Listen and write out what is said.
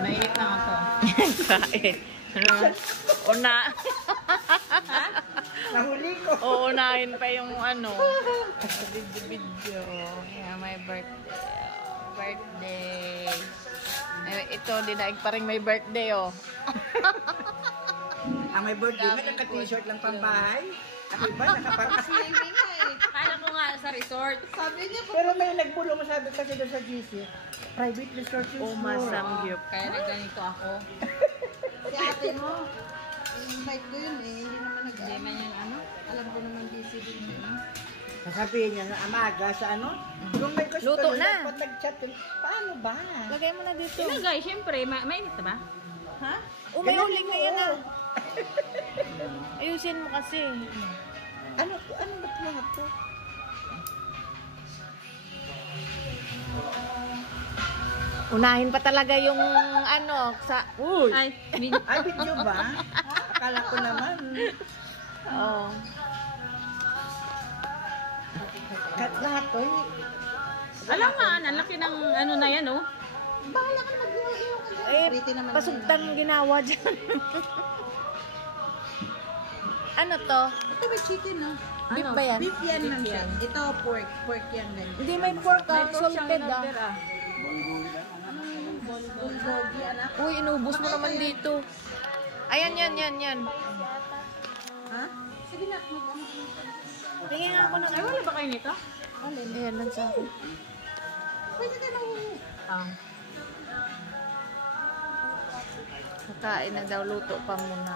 Mainit na ako. Kain. Una. Nahuli ko. Uunahin pa yung ano. Video. Yeah, my birthday. Birthday. Ito, dinaig pa rin may birthday, oh. Ang may birthday nga, naka-t-shirt lang pambahay. Ako iba, nakaparasliving eh. Kala ko nga sa resort. Sabi niya, pero may nagbulong sabi kasi doon sa GC, private resort yung Oh, masamgyup. Kaya na ganito ako. Si ate mo, invite ko yun eh, hindi naman Hindi man yan ano. alam ko naman busy din yun. Sasabihin niya na amaga sa ano, yung may gusto Luto nila, na. pag nag-chat, paano ba? Lagay mo na dito. Ilagay, syempre. Mainit na ba? Ha? Oh, may uling na yan, ah. Ayusin mo kasi. Ano ba't mga to? Unahin pa talaga yung ano, sa... Uy! Ay, Ay, video ba? Akala ko naman. Oh. Lahat to, alam nga, ang laki ng ano na yan, oh. Bahala ka na mag-iwa-iwa ka dyan. Eh, Pretty naman pasugtang ginawa dyan. Ano to? Ito may chicken, no? Beef ba yan? Beef yan lang siya. Ito pork. Pork yan din. Hindi, may pork, ah. Salted, ah. Bulgogi, anak. Uy, inubos mo naman dito. Ayan, yan. Ha? Sige na, Tingin nga ako na. Ay, wala ba kayo nito? Ayan, lang sa akin. pwede ka nang Kakain na daw, luto pa muna.